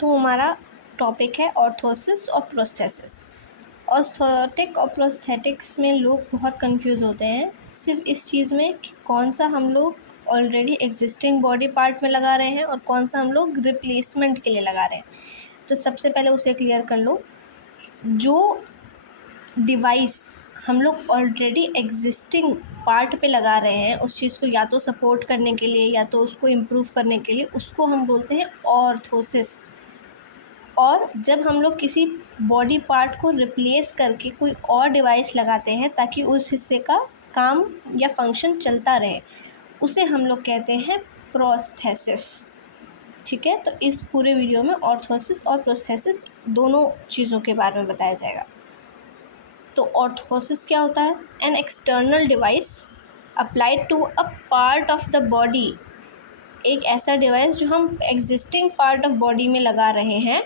तो हमारा टॉपिक है ऑर्थोसिस और प्रोस्थेसिस। ऑर्थोटिक और प्रोस्थेटिक्स में लोग बहुत कंफ्यूज होते हैं सिर्फ इस चीज़ में कि कौन सा हम लोग ऑलरेडी एग्जिस्टिंग बॉडी पार्ट में लगा रहे हैं और कौन सा हम लोग रिप्लेसमेंट के लिए लगा रहे हैं। तो सबसे पहले उसे क्लियर कर लो। जो डिवाइस हम लोग ऑलरेडी एग्जिस्टिंग पार्ट पे लगा रहे हैं उस चीज़ को या तो सपोर्ट करने के लिए या तो उसको इम्प्रूव करने के लिए, उसको हम बोलते हैं ऑर्थोसिस। और जब हम लोग किसी बॉडी पार्ट को रिप्लेस करके कोई और डिवाइस लगाते हैं ताकि उस हिस्से का काम या फंक्शन चलता रहे, उसे हम लोग कहते हैं प्रोस्थेसिस। ठीक है, तो इस पूरे वीडियो में ऑर्थोसिस और प्रोस्थेसिस दोनों चीज़ों के बारे में बताया जाएगा। तो ऑर्थोसिस क्या होता है? An external device applied to a part of the body. एक ऐसा डिवाइस जो हम एग्जिस्टिंग पार्ट ऑफ बॉडी में लगा रहे हैं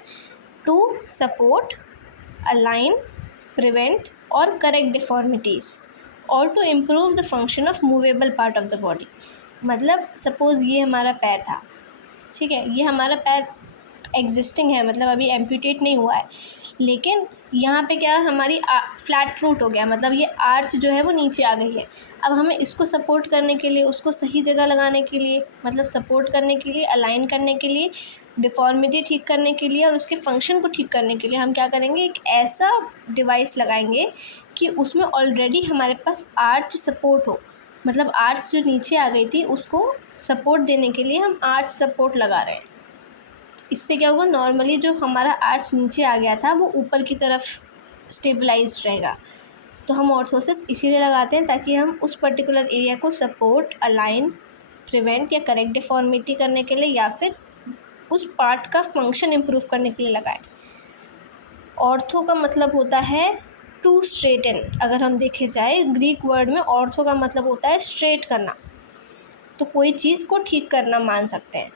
टू सपोर्ट, अलाइन, प्रिवेंट और करेक्ट डिफॉर्मिटीज़ और to improve the function of movable part of the body. मतलब सपोज़ ये हमारा पैर था, ठीक है, ये हमारा पैर एग्जिस्टिंग है, मतलब अभी एम्पूटेट नहीं हुआ है, लेकिन यहाँ पे क्या हमारी फ्लैट फ्रूट हो गया, मतलब ये आर्च जो है वो नीचे आ गई है। अब हमें इसको सपोर्ट करने के लिए, उसको सही जगह लगाने के लिए, मतलब सपोर्ट करने के लिए, अलाइन करने के लिए, डिफ़ॉर्मिटी ठीक करने के लिए और उसके फंक्शन को ठीक करने के लिए हम क्या करेंगे, एक ऐसा डिवाइस लगाएंगे कि उसमें ऑलरेडी हमारे पास आर्च सपोर्ट हो। मतलब आर्च जो नीचे आ गई थी उसको सपोर्ट देने के लिए हम आर्च सपोर्ट लगा रहे हैं। इससे क्या होगा, नॉर्मली जो हमारा आर्च नीचे आ गया था वो ऊपर की तरफ स्टेबलाइज्ड रहेगा। तो हम ऑर्थोसिस इसीलिए लगाते हैं ताकि हम उस पर्टिकुलर एरिया को सपोर्ट, अलाइन, प्रिवेंट या करेक्ट डिफॉर्मिटी करने के लिए या फिर उस पार्ट का फंक्शन इम्प्रूव करने के लिए लगाएं। ऑर्थो का मतलब होता है टू स्ट्रेटन। अगर हम देखे जाए ग्रीक वर्ड में ऑर्थो का मतलब होता है स्ट्रेट करना, तो कोई चीज़ को ठीक करना मान सकते हैं।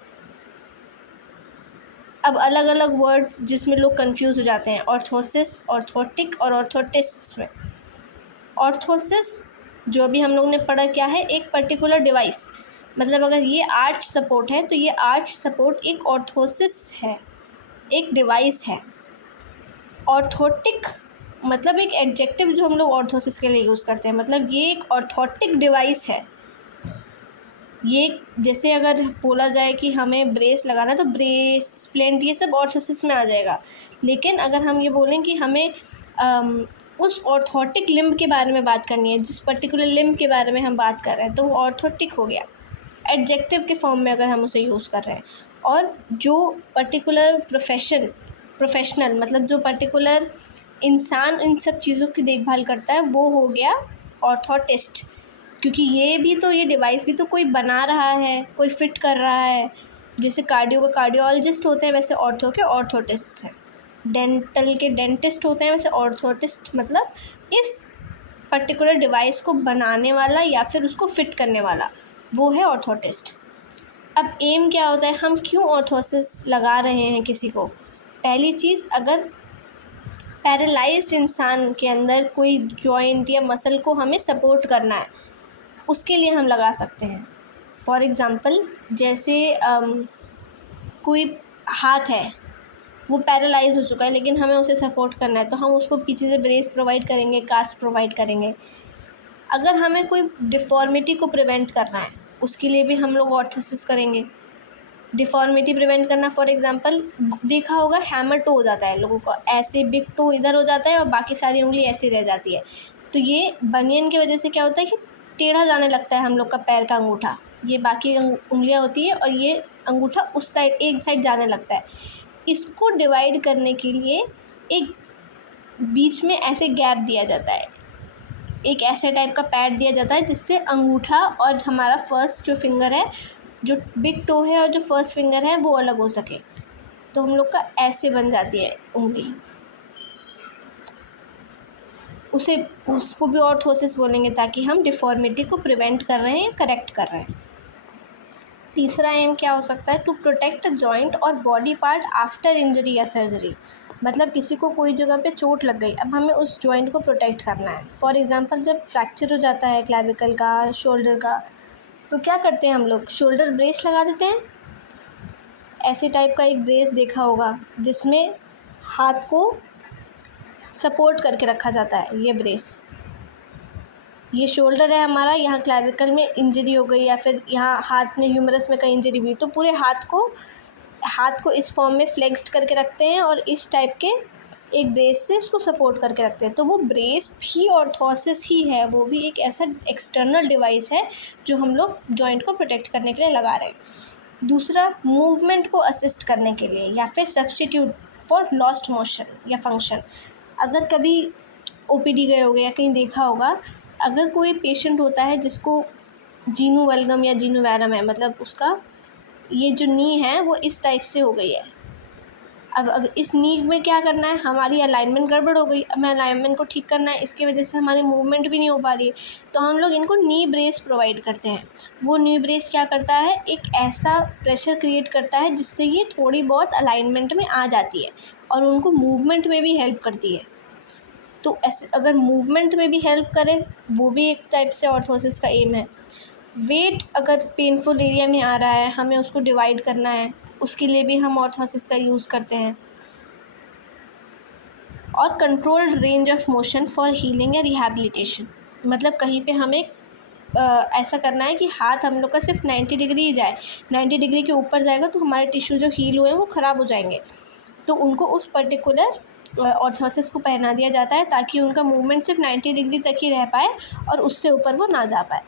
अब अलग अलग वर्ड्स जिसमें लोग कंफ्यूज हो जाते हैं ऑर्थोसिस, ऑर्थोटिक और ऑर्थोटिस्ट में। ऑर्थोसिस जो भी हम लोग ने पढ़ा क्या है, एक पर्टिकुलर डिवाइस, मतलब अगर ये आर्च सपोर्ट है तो ये आर्च सपोर्ट एक ऑर्थोसिस है, एक डिवाइस है। ऑर्थोटिक मतलब एक एडजेक्टिव जो हम लोग ऑर्थोसिस के लिए यूज़ करते हैं, मतलब ये एक ऑर्थोटिक डिवाइस है। ये जैसे अगर बोला जाए कि हमें ब्रेस लगाना है तो ब्रेस, स्प्लेंट, ये सब ऑर्थोसिस में आ जाएगा। लेकिन अगर हम ये बोलें कि हमें उस ऑर्थोटिक लिम्ब के बारे में बात करनी है, जिस पर्टिकुलर लिम्ब के बारे में हम बात कर रहे हैं, तो वो ऑर्थोटिक हो गया, एडजेक्टिव के फॉर्म में अगर हम उसे यूज़ कर रहे हैं। और जो पर्टिकुलर प्रोफेशनल मतलब जो पर्टिकुलर इंसान इन सब चीज़ों की देखभाल करता है वो हो गया ऑर्थोटिस्ट, क्योंकि ये डिवाइस भी तो कोई बना रहा है, कोई फिट कर रहा है। जैसे कार्डियो के कार्डियोलॉजिस्ट होते हैं वैसे ऑर्थो के ऑर्थोटिस्ट हैं, डेंटल के डेंटिस्ट होते हैं वैसे ऑर्थोटिस्ट मतलब इस पर्टिकुलर डिवाइस को बनाने वाला या फिर उसको फिट करने वाला, वो है ऑर्थोटिस्ट। अब एम क्या होता है, हम क्यों ऑर्थोसिस लगा रहे हैं किसी को? पहली चीज़, अगर पैरालाइज्ड इंसान के अंदर कोई जॉइंट या मसल को हमें सपोर्ट करना है उसके लिए हम लगा सकते हैं। फॉर एग्ज़ाम्पल जैसे कोई हाथ है वो पैरालाइज हो चुका है लेकिन हमें उसे सपोर्ट करना है तो हम उसको पीछे से ब्रेस प्रोवाइड करेंगे, कास्ट प्रोवाइड करेंगे। अगर हमें कोई डिफ़ॉर्मिटी को प्रिवेंट करना है उसके लिए भी हम लोग ऑर्थोसिस करेंगे। डिफ़ॉर्मिटी प्रिवेंट करना, फॉर एग्ज़ाम्पल देखा होगा हैमर टो हो जाता है लोगों का, ऐसे बिग टो इधर हो जाता है और बाकी सारी उंगली ऐसी रह जाती है। तो ये बनियन की वजह से क्या होता है कि टेढ़ा जाने लगता है हम लोग का पैर का अंगूठा, ये बाकी उंगलियां होती है और ये अंगूठा उस साइड एक साइड जाने लगता है। इसको डिवाइड करने के लिए एक बीच में ऐसे गैप दिया जाता है, एक ऐसे टाइप का पैड दिया जाता है जिससे अंगूठा और हमारा फर्स्ट जो फिंगर है, जो बिग टो है और जो फर्स्ट फिंगर है वो अलग हो सके। तो हम लोग का ऐसे बन जाती है उंगली, उसको भी ऑर्थोसिस बोलेंगे ताकि हम डिफ़ॉर्मिटी को प्रिवेंट कर रहे हैं, करेक्ट कर रहे हैं। तीसरा एम क्या हो सकता है, टू प्रोटेक्ट जॉइंट और बॉडी पार्ट आफ्टर इंजरी या सर्जरी। मतलब किसी को कोई जगह पे चोट लग गई, अब हमें उस जॉइंट को प्रोटेक्ट करना है। फॉर एग्ज़ाम्पल जब फ्रैक्चर हो जाता है क्लैविकल का, शोल्डर का, तो क्या करते हैं हम लोग, शोल्डर ब्रेस लगा देते हैं, ऐसे टाइप का एक ब्रेस देखा होगा जिसमें हाथ को सपोर्ट करके रखा जाता है। ये ब्रेस, ये शोल्डर है हमारा, यहाँ क्लैविकल में इंजरी हो गई या फिर यहाँ हाथ में ह्यूमरस में कहीं इंजरी हुई तो पूरे हाथ को इस फॉर्म में फ्लेक्स्ड करके रखते हैं और इस टाइप के एक ब्रेस से उसको सपोर्ट करके रखते हैं। तो वो ब्रेस भी ऑर्थोसिस ही है, वो भी एक ऐसा एक्सटर्नल डिवाइस है जो हम लोग जॉइंट को प्रोटेक्ट करने के लिए लगा रहे हैं। दूसरा, मूवमेंट को असिस्ट करने के लिए या फिर सब्सटीट्यूट फॉर लॉस्ट मोशन या फंक्शन। अगर कभी ओपीडी गए होगे या कहीं देखा होगा, अगर कोई पेशेंट होता है जिसको जीनू वल्गम या जीनू वैरम है, मतलब उसका ये जो नी है वो इस टाइप से हो गई है। अब अगर इस नी में क्या करना है, हमारी अलाइनमेंट गड़बड़ हो गई, हमें अलाइनमेंट को ठीक करना है, इसकी वजह से हमारी मूवमेंट भी नहीं हो पा रही है, तो हम लोग इनको नी ब्रेस प्रोवाइड करते हैं। वो नी ब्रेस क्या करता है, एक ऐसा प्रेशर क्रिएट करता है जिससे ये थोड़ी बहुत अलाइनमेंट में आ जाती है और उनको मूवमेंट में भी हेल्प करती है। तो ऐसे अगर मूवमेंट में भी हेल्प करे, वो भी एक टाइप से ऑर्थोसिस का एम है। वेट अगर पेनफुल एरिया में आ रहा है, हमें उसको डिवाइड करना है, उसके लिए भी हम ऑर्थोसिस का यूज़ करते हैं। और controlled range of motion for healing या रिहैबिलिटेशन, मतलब कहीं पे हमें ऐसा करना है कि हाथ हम लोग का सिर्फ 90 डिग्री ही जाए, 90 डिग्री के ऊपर जाएगा तो हमारे टिश्यू जो हील हुए हैं वो ख़राब हो जाएंगे, तो उनको उस पर्टिकुलर ऑर्थोसिस को पहना दिया जाता है ताकि उनका मूवमेंट सिर्फ 90 डिग्री तक ही रह पाए और उससे ऊपर वो ना जा पाए।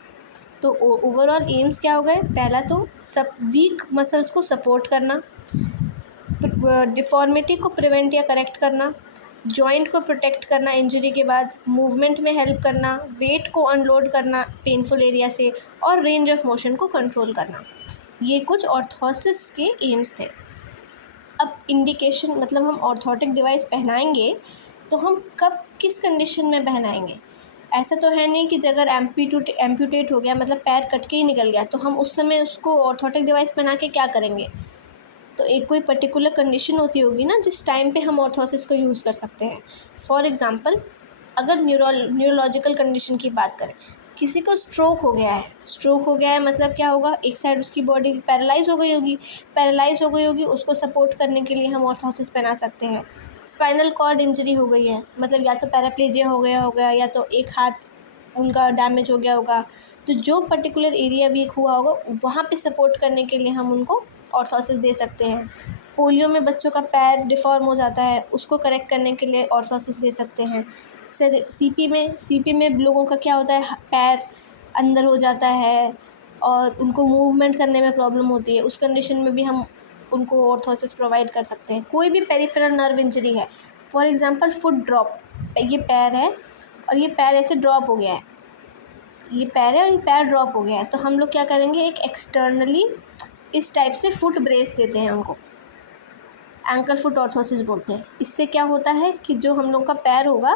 तो ओवरऑल एम्स क्या हो गए, पहला तो सब वीक मसल्स को सपोर्ट करना, डिफॉर्मिटी को प्रिवेंट या करेक्ट करना, जॉइंट को प्रोटेक्ट करना इंजरी के बाद, मूवमेंट में हेल्प करना, वेट को अनलोड करना पेनफुल एरिया से, और रेंज ऑफ मोशन को कंट्रोल करना। ये कुछ ऑर्थोसिस के एम्स थे। अब इंडिकेशन, मतलब हम ऑर्थोटिक डिवाइस पहनाएंगे तो हम कब किस कंडीशन में पहनाएंगे। ऐसा तो है नहीं कि अगर एम्पूटेट हो गया, मतलब पैर कट के ही निकल गया, तो हम उस समय उसको ऑर्थोटिक डिवाइस पहना के क्या करेंगे। तो एक कोई पर्टिकुलर कंडीशन होती होगी ना जिस टाइम पे हम ऑर्थोसिस को यूज़ कर सकते हैं। फॉर एग्ज़ाम्पल, अगर न्यूरोलॉजिकल कंडीशन की बात करें, किसी को स्ट्रोक हो गया है, मतलब क्या होगा, एक साइड उसकी बॉडी पैरालाइज़ हो गई होगी, उसको सपोर्ट करने के लिए हम ऑर्थोसिस पहना सकते हैं। स्पाइनल कॉर्ड इंजरी हो गई है, मतलब या तो पैराप्लेजिया हो गया या तो एक हाथ उनका डैमेज हो गया होगा, तो जो पर्टिकुलर एरिया वीक हुआ होगा वहाँ पे सपोर्ट करने के लिए हम उनको ऑर्थोसिस दे सकते हैं। पोलियो में बच्चों का पैर डिफॉर्म हो जाता है, उसको करेक्ट करने के लिए ऑर्थोसिस दे सकते हैं। सर सीपी में लोगों का क्या होता है, पैर अंदर हो जाता है और उनको मूवमेंट करने में प्रॉब्लम होती है, उस कंडीशन में भी हम उनको ऑर्थोसिस प्रोवाइड कर सकते हैं। कोई भी पेरिफेरल नर्व इंजरी है, फॉर एग्ज़ाम्पल फुट ड्रॉप, ये पैर है और ये पैर ऐसे ड्रॉप हो गया है, ये पैर है और ये पैर ड्रॉप हो गया है, तो हम लोग क्या करेंगे, एक एक्सटर्नली इस टाइप से फुट ब्रेस देते हैं उनको, एंकल फुट ऑर्थोसिस बोलते हैं। इससे क्या होता है कि जो हम लोग का पैर होगा,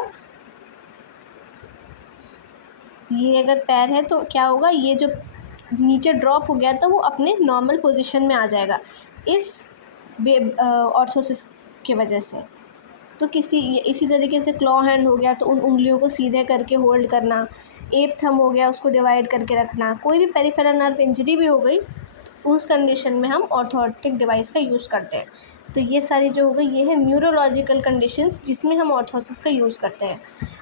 ये अगर पैर है तो क्या होगा, ये जो नीचे ड्रॉप हो गया था वो अपने नॉर्मल पोजीशन में आ जाएगा इस ऑर्थोसिस की वजह से। तो इसी तरीके से क्लॉ हैंड हो गया तो उन उंगलियों को सीधे करके होल्ड करना, एप थंब हो गया उसको डिवाइड करके रखना। कोई भी पेरिफेरल नर्व इंजरी भी हो गई उस कंडीशन में हम ऑर्थोटिक डिवाइस का यूज़ करते हैं। तो ये सारी जो हो गई, ये है न्यूरोलॉजिकल कंडीशंस जिसमें हम ऑर्थोसिस का यूज़ करते हैं।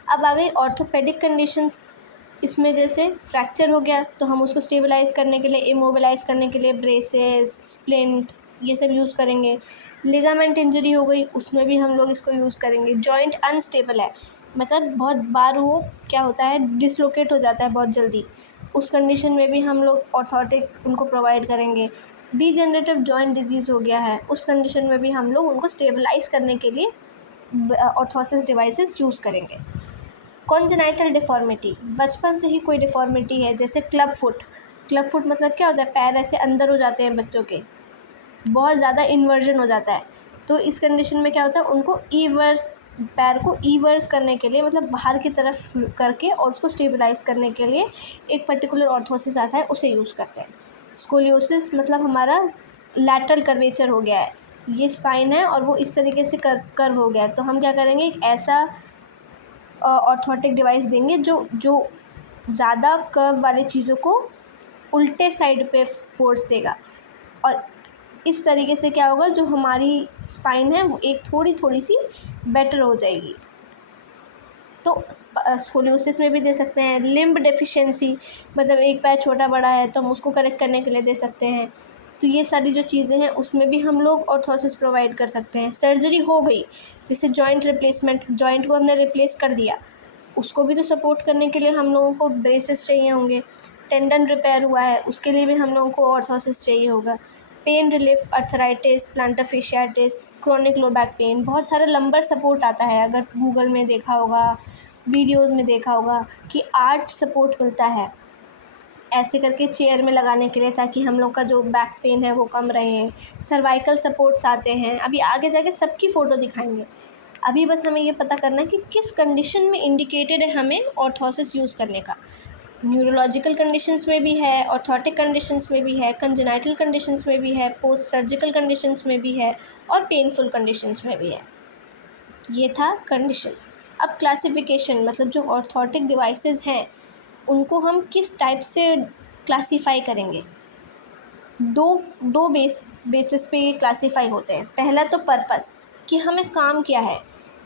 अब आ गई ऑर्थोपेडिक कंडीशंस, इसमें जैसे फ्रैक्चर हो गया तो हम उसको स्टेबलाइज़ करने के लिए, इमोबिलाइज़ करने के लिए ब्रेसेस, स्प्लिंट, ये सब यूज़ करेंगे। लिगामेंट इंजरी हो गई, उसमें भी हम लोग इसको यूज़ करेंगे। जॉइंट अनस्टेबल है, मतलब बहुत बार वो क्या होता है, डिसलोकेट हो जाता है बहुत जल्दी, उस कंडीशन में भी हम लोग ऑर्थोटिक उनको प्रोवाइड करेंगे। डीजनरेटिव जॉइंट डिजीज़ हो गया है, उस कंडीशन में भी हम लोग उनको स्टेबलाइज़ करने के लिए ऑर्थोसिस डिवाइसेस यूज़ करेंगे। कॉन्जेनाइटल डिफॉर्मिटी, बचपन से ही कोई डिफॉर्मिटी है, जैसे क्लब फुट मतलब क्या होता है, पैर ऐसे अंदर हो जाते हैं बच्चों के, बहुत ज़्यादा इन्वर्जन हो जाता है, तो इस कंडीशन में क्या होता है, उनको पैर को ईवर्स करने के लिए, मतलब बाहर की तरफ करके और उसको स्टेबलाइज़ करने के लिए एक पर्टिकुलर ऑर्थोसिस आता है, उसे यूज़ करते हैं। स्कोलियोसिस मतलब हमारा लैटरल कर्वेचर हो गया है, ये स्पाइन है और वो इस तरीके से कर्व हो गया है, तो हम क्या करेंगे, एक ऐसा ऑर्थोटिक डिवाइस देंगे जो ज़्यादा कर्व वाली चीज़ों को उल्टे साइड पे फोर्स देगा और इस तरीके से क्या होगा, जो हमारी स्पाइन है वो एक थोड़ी सी बेटर हो जाएगी। तो स्कोलियोसिस में भी दे सकते हैं। लिम्ब डेफिशिएंसी, मतलब एक पैर छोटा बड़ा है तो हम उसको करेक्ट करने के लिए दे सकते हैं। तो ये सारी जो चीज़ें हैं उसमें भी हम लोग ऑर्थोसिस प्रोवाइड कर सकते हैं। सर्जरी हो गई, जैसे जॉइंट रिप्लेसमेंट, जॉइंट को हमने रिप्लेस कर दिया, उसको भी तो सपोर्ट करने के लिए हम लोगों को ब्रेसेस चाहिए होंगे। टेंडन रिपेयर हुआ है, उसके लिए भी हम लोगों को ऑर्थोसिस चाहिए होगा। Pain relief, arthritis, plantar fasciitis, chronic low back pain, बहुत सारा लंबर सपोर्ट आता है। अगर गूगल में देखा होगा, वीडियोज़ में देखा होगा कि आर्च सपोर्ट मिलता है ऐसे करके चेयर में लगाने के लिए, ताकि हम लोग का जो बैक पेन है वो कम रहे। सर्वाइकल सपोर्ट्स आते हैं, अभी आगे जाके सबकी फ़ोटो दिखाएंगे। अभी बस हमें ये पता करना है कि किस कंडीशन में इंडिकेटेड है हमें ऑर्थोसिस यूज़ करने का। न्यूरोलॉजिकल कंडीशंस में भी है, ऑर्थोटिक कंडीशंस में भी है, कंजेनाइटल कंडीशंस में भी है, पोस्ट सर्जिकल कंडीशंस में भी है और पेनफुल कंडीशंस में भी है। ये था कंडीशंस। अब क्लासिफिकेशन, मतलब जो ऑर्थोटिक डिवाइसेस हैं उनको हम किस टाइप से क्लासीफाई करेंगे। दो बेसिस पे ये क्लासीफाई होते हैं। पहला तो पर्पस, कि हमें काम क्या है,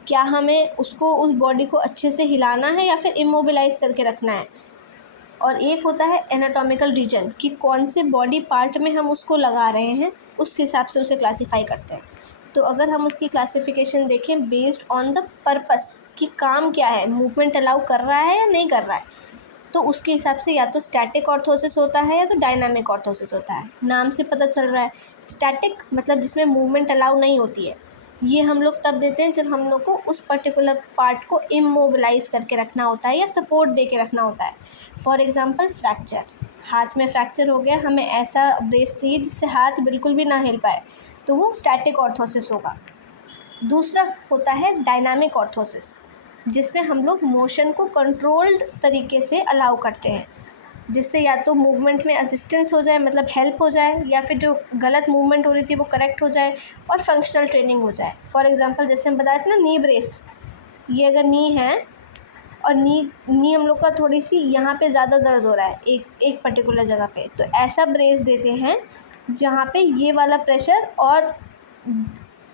क्या हमें उसको, उस बॉडी को अच्छे से हिलाना है या फिर इमोबिलाइज करके रखना है। और एक होता है एनाटॉमिकल रीजन, कि कौन से बॉडी पार्ट में हम उसको लगा रहे हैं, उस हिसाब से उसे क्लासीफाई करते हैं। तो अगर हम उसकी क्लासिफिकेशन देखें बेस्ड ऑन द पर्पस, कि काम क्या है, मूवमेंट अलाउ कर रहा है या नहीं कर रहा है, तो उसके हिसाब से या तो स्टैटिक ऑर्थोसिस होता है या तो डायनामिक ऑर्थोसिस होता है। नाम से पता चल रहा है, स्टैटिक मतलब जिसमें मूवमेंट अलाउ नहीं होती है, ये हम लोग तब देते हैं जब हम लोग को उस पर्टिकुलर पार्ट को इमोबिलाइज करके रखना होता है या सपोर्ट दे के रखना होता है। फॉर एग्जांपल फ्रैक्चर, हाथ में फ्रैक्चर हो गया, हमें ऐसा ब्रेस चाहिए जिससे हाथ बिल्कुल भी ना हिल पाए, तो वो स्टैटिक ऑर्थोसिस होगा। दूसरा होता है डायनामिक ऑर्थोसिस, जिसमें हम लोग मोशन को कंट्रोल्ड तरीके से अलाउ करते हैं, जिससे या तो मूवमेंट में असिस्टेंस हो जाए, मतलब हेल्प हो जाए, या फिर जो गलत मूवमेंट हो रही थी वो करेक्ट हो जाए और फंक्शनल ट्रेनिंग हो जाए। फॉर एग्जांपल जैसे हम बताए थे ना, नी ब्रेस, ये अगर नी है और नी हम लोग का थोड़ी सी यहाँ पे ज़्यादा दर्द हो रहा है एक पर्टिकुलर जगह पे, तो ऐसा ब्रेस देते हैं जहाँ पे ये वाला प्रेशर और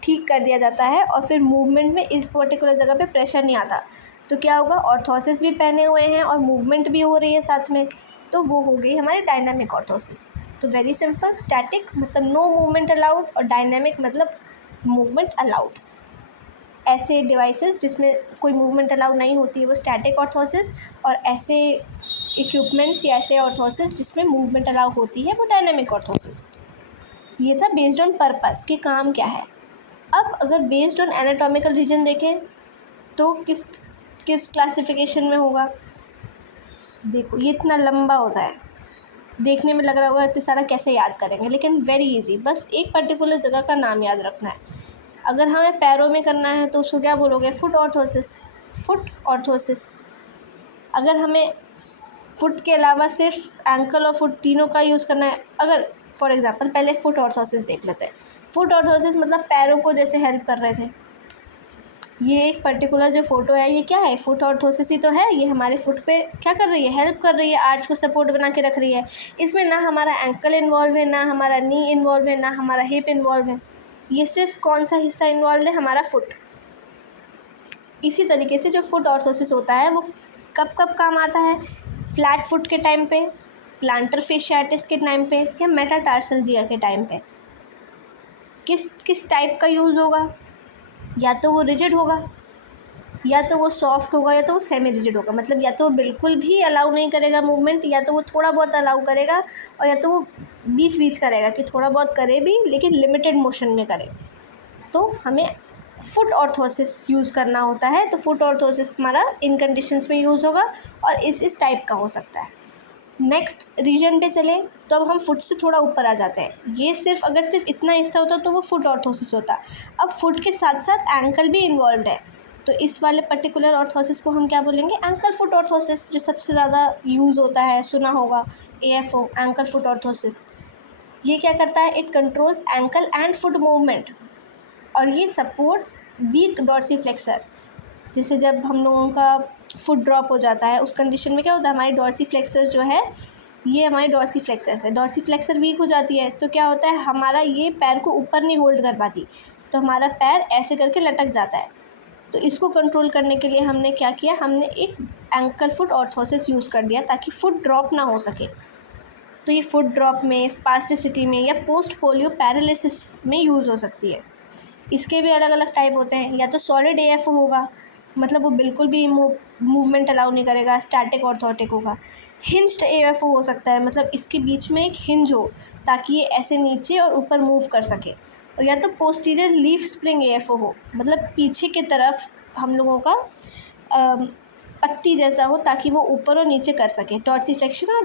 ठीक कर दिया जाता है और फिर मूवमेंट में इस पर्टिकुलर जगह पे प्रेशर नहीं आता। तो क्या होगा, ऑर्थोसिस भी पहने हुए हैं और मूवमेंट भी हो रही है साथ में, तो वो हो गई हमारी डायनामिक ऑर्थोसिस। तो वेरी सिंपल, स्टैटिक मतलब नो मूवमेंट अलाउड और डायनामिक मतलब मूवमेंट अलाउड। ऐसे डिवाइसेस जिसमें कोई मूवमेंट अलाउड नहीं होती है वो स्टैटिक ऑर्थोसिस, और ऐसे इक्विपमेंट्स या ऐसे ऑर्थोसिस जिसमें मूवमेंट अलाउ होती है वो डायनामिक ऑर्थोसिस। ये था बेस्ड ऑन पर्पस कि काम क्या है। अब अगर बेस्ड ऑन एनाटॉमिकल रीजन देखें तो किस क्लासिफिकेशन में होगा। देखो ये इतना लंबा होता है, देखने में लग रहा होगा इतना सारा कैसे याद करेंगे, लेकिन वेरी इजी, बस एक पर्टिकुलर जगह का नाम याद रखना है। अगर हमें पैरों में करना है तो उसको क्या बोलोगे, फुट ऑर्थोसिस, फुट ऑर्थोसिस। अगर हमें फुट के अलावा सिर्फ एंकल और फुट तीनों का यूज़ करना है, अगर फॉर एग्जांपल पहले फुट ऑर्थोसिस देख लेते हैं। फुट ऑर्थोसिस मतलब पैरों को जैसे हेल्प कर रहे थे, ये एक पर्टिकुलर जो फ़ोटो है ये क्या है, फुट ऑर्थोसिस ही तो है। ये हमारे फुट पे क्या कर रही है, हेल्प कर रही है, आर्च को सपोर्ट बना के रख रही है। इसमें ना हमारा एंकल इन्वॉल्व है, ना हमारा नी इन्वॉल्व है, ना हमारा हिप इन्वॉल्व है। ये सिर्फ कौन सा हिस्सा इन्वॉल्व है, हमारा फुट। इसी तरीके से जो फुट ऑर्थोसिस होता है वो कब कब काम आता है, फ्लैट फुट के टाइम पे, प्लांटर फेशियाटिस के टाइम पे, या मेटाटार्सल्जिया के टाइम पे। किस टाइप का यूज़ होगा, या तो वो रिजिड होगा, या तो वो सॉफ्ट होगा, या तो वो सेमी रिजिड होगा। मतलब या तो वो बिल्कुल भी अलाउ नहीं करेगा मूवमेंट, या तो वो थोड़ा बहुत अलाउ करेगा, और या तो वो बीच बीच करेगा कि थोड़ा बहुत करे भी लेकिन लिमिटेड मोशन में करे। तो हमें फुट ऑर्थोसिस यूज़ करना होता है। तो फुट ऑर्थोसिस हमारा इन कंडीशंस में यूज़ होगा और इस टाइप का हो सकता है। नेक्स्ट रीजन पे चलें तो अब हम फुट से थोड़ा ऊपर आ जाते हैं। ये अगर सिर्फ इतना हिस्सा होता तो वो फुट ऑर्थोसिस होता। अब फुट के साथ साथ एंकल भी इन्वॉल्व है, तो इस वाले पर्टिकुलर ऑर्थोसिस को हम क्या बोलेंगे, एंकल फुट ऑर्थोसिस, जो सबसे ज़्यादा यूज़ होता है, सुना होगा AFO, एंकल फुट ऑर्थोसिस। ये क्या करता है, it controls ankle and foot movement, और ये सपोर्ट्स वीक डॉर्सीफ्लेक्सर। जैसे जब हम लोगों का फुट ड्रॉप हो जाता है उस कंडीशन में क्या होता है, हमारी डॉर्सीफ्लेक्सर जो है ये हमारे डॉर्सीफ्लेक्सर्स है। डॉर्सीफ्लेक्सर वीक हो जाती है तो क्या होता है, हमारा ये पैर को ऊपर नहीं होल्ड कर पाती, तो हमारा पैर ऐसे करके लटक जाता है। तो इसको कंट्रोल करने के लिए हमने क्या किया, हमने एक एंकल फुट ऑर्थोसिस यूज़ कर दिया ताकि फुट ड्रॉप ना हो सके। तो ये फुट ड्रॉप में, स्पास्टिसिटी में या पोस्ट पोलियो पैरालिसिस में यूज़ हो सकती है। इसके भी अलग अलग टाइप होते हैं। या तो सॉलिड एएफओ होगा, मतलब वो बिल्कुल भी मूवमेंट अलाउ नहीं करेगा, स्टैटिक ऑर्थोटिक होगा। हिंज्ड एएफओ हो सकता है, मतलब इसके बीच में एक हिंज हो ताकि ये ऐसे नीचे और ऊपर मूव कर सके। और या तो पोस्टीरियर लीफ स्प्रिंग एएफओ हो, मतलब पीछे की तरफ हम लोगों का पत्ती जैसा हो ताकि वो ऊपर और नीचे कर सके, डॉर्सीफ्लेक्शन और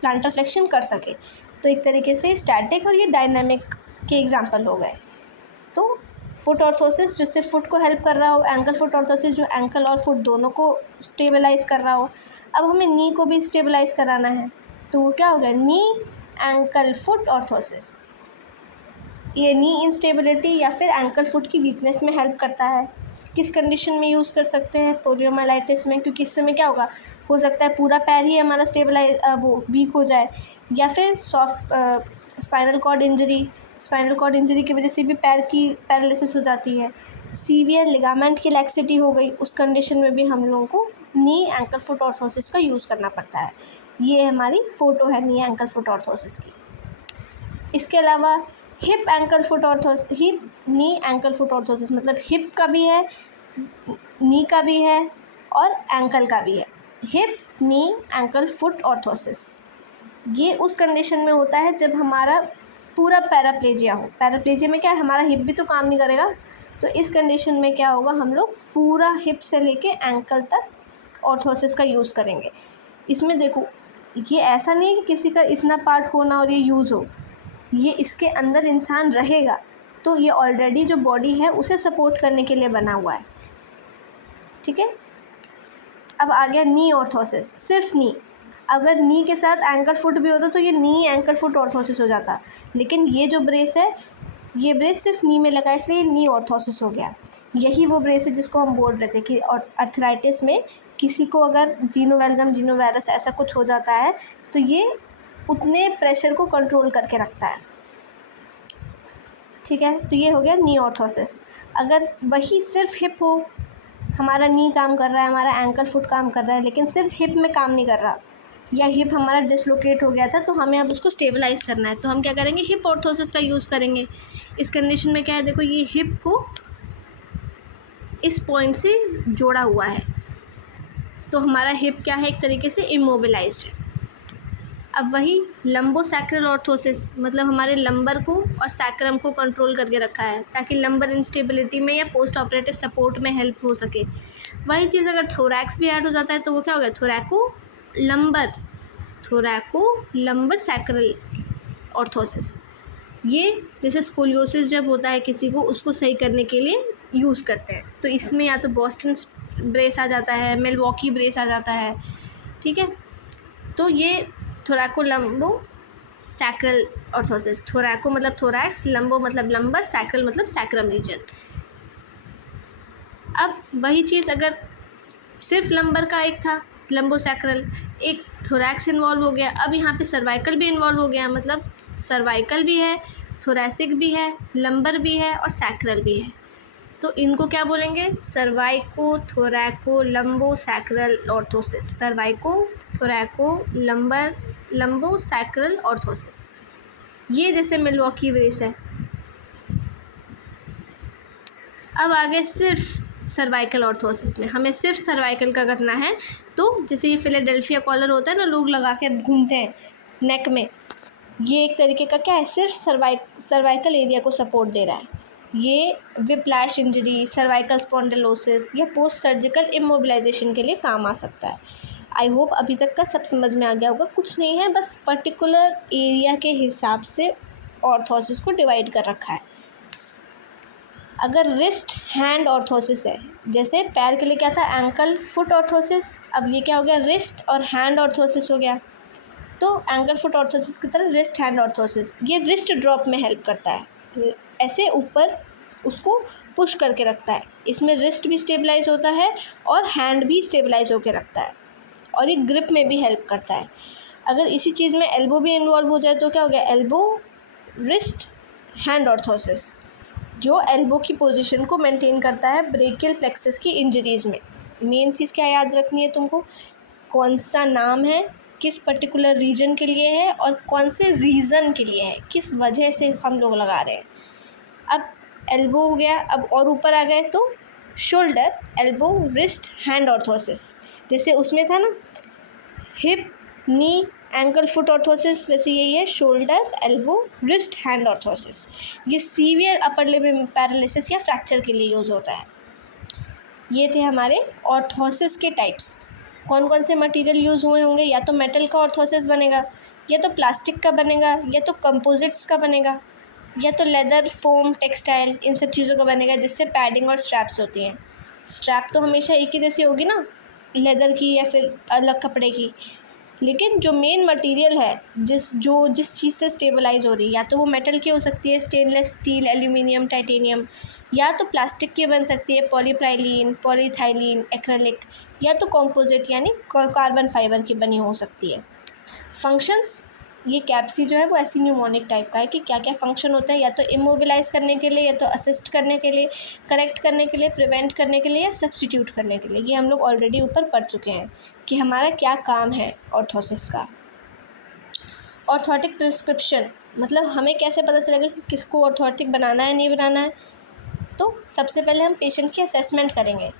प्लांटर फ्लेक्शन कर सके। तो एक तरीके से स्टैटिक और ये डायनामिक के एग्जाम्पल हो गए। तो फुट ऑर्थोसिस जिससे फुट को हेल्प कर रहा हो, एंकल फुट ऑर्थोसिस जो एंकल और फुट दोनों को स्टेबलाइज कर रहा हो। अब हमें नी को भी स्टेबलाइज कराना है, तो वो क्या हो गया, नी एंकल फुट ऑर्थोसिस। ये नी इंस्टेबिलिटी या फिर एंकल फुट की वीकनेस में हेल्प करता है। किस कंडीशन में यूज़ कर सकते हैं, पोलियोमाइलाइटिस में, क्योंकि इस समय क्या होगा, हो सकता है पूरा पैर ही हमारा स्टेबलाइज वो वीक हो जाए, या फिर सॉफ्ट स्पाइनल कॉर्ड इंजरी की वजह से भी पैर की पैरालिसिस हो जाती है। सीवियर लिगामेंट की लैक्सिटी हो गई, उस कंडीशन में भी हम लोगों को नी एंकल फुट ऑर्थोसिस का यूज़ करना पड़ता है। ये हमारी फ़ोटो है नी एंकल फुट ऑर्थोसिस की। इसके अलावा hip ankle foot orthosis, hip knee ankle foot orthosis, मतलब हिप का भी है, नी का भी है और एंकल का भी है। Hip knee ankle foot orthosis ये उस कंडीशन में होता है जब हमारा पूरा पैराप्लेजिया हो। पैराप्लेजिया में क्या है, हमारा हिप भी तो काम नहीं करेगा, तो इस कंडीशन में क्या होगा, हम लोग पूरा हिप से लेके एंकल तक ऑर्थोसिस का यूज़ करेंगे। इसमें देखो, ये ऐसा नहीं है कि किसी का इतना पार्ट होना और ये यूज़ हो, ये इसके अंदर इंसान रहेगा, तो ये ऑलरेडी जो बॉडी है उसे सपोर्ट करने के लिए बना हुआ है। ठीक है, अब आ गया नी ऑर्थोसिस, सिर्फ नी। अगर नी के साथ एंकल फुट भी होता तो ये नी एंकल फुट ऑर्थोसिस हो जाता, लेकिन ये जो ब्रेस है, ये ब्रेस सिर्फ नी में लगा, इसलिए नी ऑर्थोसिस हो गया। यही वो ब्रेस है जिसको हम बोल रहे थे कि अर्थराइटिस में किसी को अगर जीनोवेल्गम जीनोवायरस ऐसा कुछ हो जाता है तो ये उतने प्रेशर को कंट्रोल करके रखता है। ठीक है, तो ये हो गया नी ऑर्थोसिस। अगर वही सिर्फ हिप हो, हमारा नी काम कर रहा है, हमारा एंकल फुट काम कर रहा है, लेकिन सिर्फ हिप में काम नहीं कर रहा, या हिप हमारा डिसलोकेट हो गया था, तो हमें अब उसको स्टेबलाइज करना है, तो हम क्या करेंगे, हिप ऑर्थोसिस का यूज़ करेंगे। इस कंडीशन में क्या है, देखो ये हिप को इस पॉइंट से जोड़ा हुआ है, तो हमारा हिप क्या है, एक तरीके से इमोबिलाइज्ड है। अब वही लंबोसैक्रल ऑर्थोसिस, मतलब हमारे लंबर को और सैक्रम को कंट्रोल करके रखा है ताकि लंबर इंस्टेबिलिटी में या पोस्ट ऑपरेटिव सपोर्ट में हेल्प हो सके। वही चीज़ अगर थोरैक्स भी ऐड हो जाता है तो वो क्या हो गया, थोरैको लंबर सैक्रल ऑर्थोसिस। ये जैसे स्कोलियोसिस जब होता है किसी को, उसको सही करने के लिए यूज़ करते हैं, तो इसमें या तो बॉस्टन ब्रेस आ जाता है, मिलवॉकी ब्रेस आ जाता है। ठीक है, तो ये थोरैको लंबो सैक्रल ऑर्थोसिस, थोरैको मतलब थोरैक्स, लंबो मतलब लंबर, सैक्रल मतलब सैक्रम रीजन। अब वही चीज़ अगर सिर्फ लंबर का एक था लंबो सैक्रल, एक थोरैक्स इन्वॉल्व हो गया, अब यहाँ पे सर्वाइकल भी इन्वॉल्व हो गया, मतलब सर्वाइकल भी है, थोरैसिक भी है, लंबर भी है और सैक्रल भी है, तो इनको क्या बोलेंगे, सर्वाइको थोरैको लंबो सैक्रल ऑर्थोसिस, सर्वाइको थोरैको लंबर लंबो सैक्रल ऑर्थोसिस। ये जैसे मिलवॉकी ब्रेस है। अब आगे सिर्फ सर्वाइकल ऑर्थोसिस में हमें सिर्फ सर्वाइकल का करना है, तो जैसे ये फिलाडेल्फिया कॉलर होता है ना, लोग लगा के घूमते हैं नेक में, ये एक तरीके का क्या है, सिर्फ सर्वाइकल एरिया को सपोर्ट दे रहा है। ये विप्लैश इंजरी, सर्वाइकल स्पॉन्डिलोसिस या पोस्ट सर्जिकल इमोबिलाइजेशन के लिए काम आ सकता है। आई होप अभी तक का सब समझ में आ गया होगा। कुछ नहीं है, बस पर्टिकुलर एरिया के हिसाब से ऑर्थोसिस को डिवाइड कर रखा है। अगर रिस्ट हैंड ऑर्थोसिस है, जैसे पैर के लिए क्या था, एंकल फुट ऑर्थोसिस, अब ये क्या हो गया, रिस्ट और हैंड ऑर्थोसिस हो गया। तो एंकल फुट ऑर्थोसिस की तरह रिस्ट हैंड ऑर्थोसिस, ये रिस्ट ड्रॉप में हेल्प करता है, ऐसे ऊपर उसको पुश करके रखता है। इसमें रिस्ट भी स्टेबलाइज होता है और हैंड भी स्टेबलाइज होकर रखता है, और ये ग्रिप में भी हेल्प करता है। अगर इसी चीज़ में एल्बो भी इन्वॉल्व हो जाए तो क्या हो गया, एल्बो रिस्ट हैंड ऑर्थोसिस, जो एल्बो की पोजीशन को मेंटेन करता है ब्रेकियल प्लेक्सस की इंजरीज़ में। मेन चीज़ क्या याद रखनी है तुमको, कौन सा नाम है, किस पर्टिकुलर रीजन के लिए है और कौन से रीज़न के लिए है, किस वजह से हम लोग लगा रहे हैं। अब एल्बो हो गया, अब और ऊपर आ गए तो shoulder, elbow, wrist, hand orthosis. जैसे उसमें था ना hip, knee, ankle, foot orthosis, वैसे यही है shoulder, elbow, wrist, hand orthosis. ये सीवियर अपर लिम्ब पैरालिसिस या फ्रैक्चर के लिए यूज़ होता है। ये थे हमारे ऑर्थोसिस के टाइप्स। कौन कौन से मटेरियल यूज़ हुए होंगे, या तो मेटल का ऑर्थोसिस बनेगा, या तो प्लास्टिक का बनेगा, या तो कंपोजिट्स का बनेगा, या तो लेदर, फोम, टेक्सटाइल, इन सब चीज़ों का बनेगा जिससे पैडिंग और स्ट्रैप्स होती हैं। स्ट्रैप तो हमेशा एक ही जैसी होगी ना, लेदर की या फिर अलग कपड़े की, लेकिन जो मेन मटेरियल है जिस चीज़ से स्टेबलाइज हो रही है, या तो वो मेटल की हो सकती है, स्टेनलेस स्टील, एल्यूमिनियम, टाइटेनियम, या तो प्लास्टिक की बन सकती है, पॉलीप्राइलीन, पॉलीथाइलीन, एक्रेलिक, या तो कॉम्पोजिट यानी कार्बन फाइबर की बनी हो सकती है। फंक्शंस, ये कैप्सी जो है वो ऐसी न्यूमोनिक टाइप का है कि क्या क्या फंक्शन होता है, या तो इमोबिलाइज करने के लिए, या तो असिस्ट करने के लिए, करेक्ट करने के लिए, प्रिवेंट करने के लिए, या सब्स्टिट्यूट करने के लिए। ये हम लोग ऑलरेडी ऊपर पढ़ चुके हैं कि हमारा क्या काम है ऑर्थोसिस का। ऑर्थोटिक प्रिस्क्रिप्शन मतलब हमें कैसे पता चलेगा कि किसको ऑर्थोटिक बनाना है नहीं बनाना है। तो सबसे पहले हम पेशेंट की असेसमेंट करेंगे,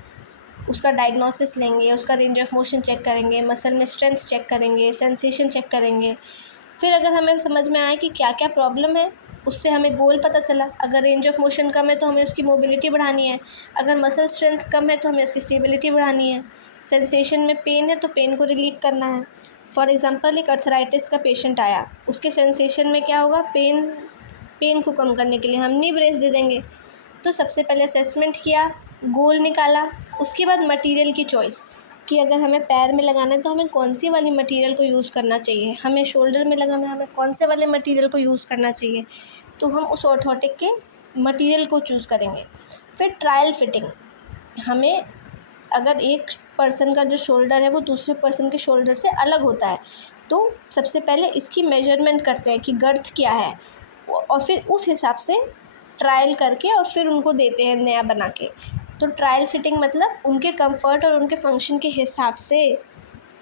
उसका डायग्नोसिस लेंगे, उसका रेंज ऑफ मोशन चेक करेंगे, मसल में स्ट्रेंथ चेक करेंगे, सेंसेशन चेक करेंगे। फिर अगर हमें समझ में आए कि क्या क्या प्रॉब्लम है, उससे हमें गोल पता चला। अगर रेंज ऑफ मोशन कम है तो हमें उसकी मोबिलिटी बढ़ानी है, अगर मसल स्ट्रेंथ कम है तो हमें उसकी स्टेबिलिटी बढ़ानी है, सेंसेशन में पेन है तो पेन को रिलीव करना है। फॉर एग्ज़ाम्पल एक अर्थराइटिस का पेशेंट आया, उसके सेंसेशन में क्या होगा, पेन को कम करने के लिए हम नी ब्रेस दे देंगे। तो सबसे पहले असेसमेंट किया, गोल निकाला, उसके बाद मटेरियल की चॉइस कि अगर हमें पैर में लगाना है तो हमें कौन सी वाली मटेरियल को यूज़ करना चाहिए, हमें शोल्डर में लगाना है हमें कौन से वाले मटेरियल को यूज़ करना चाहिए, तो हम उस ऑर्थोटिक के मटेरियल को चूज़ करेंगे। फिर ट्रायल फिटिंग, हमें अगर एक पर्सन का जो शोल्डर है वो दूसरे पर्सन के शोल्डर से अलग होता है, तो सबसे पहले इसकी मेजरमेंट करते हैं कि गर्थ क्या है, और फिर उस हिसाब से ट्रायल करके और फिर उनको देते हैं नया बना के। तो ट्रायल फिटिंग मतलब उनके कंफर्ट और उनके फंक्शन के हिसाब से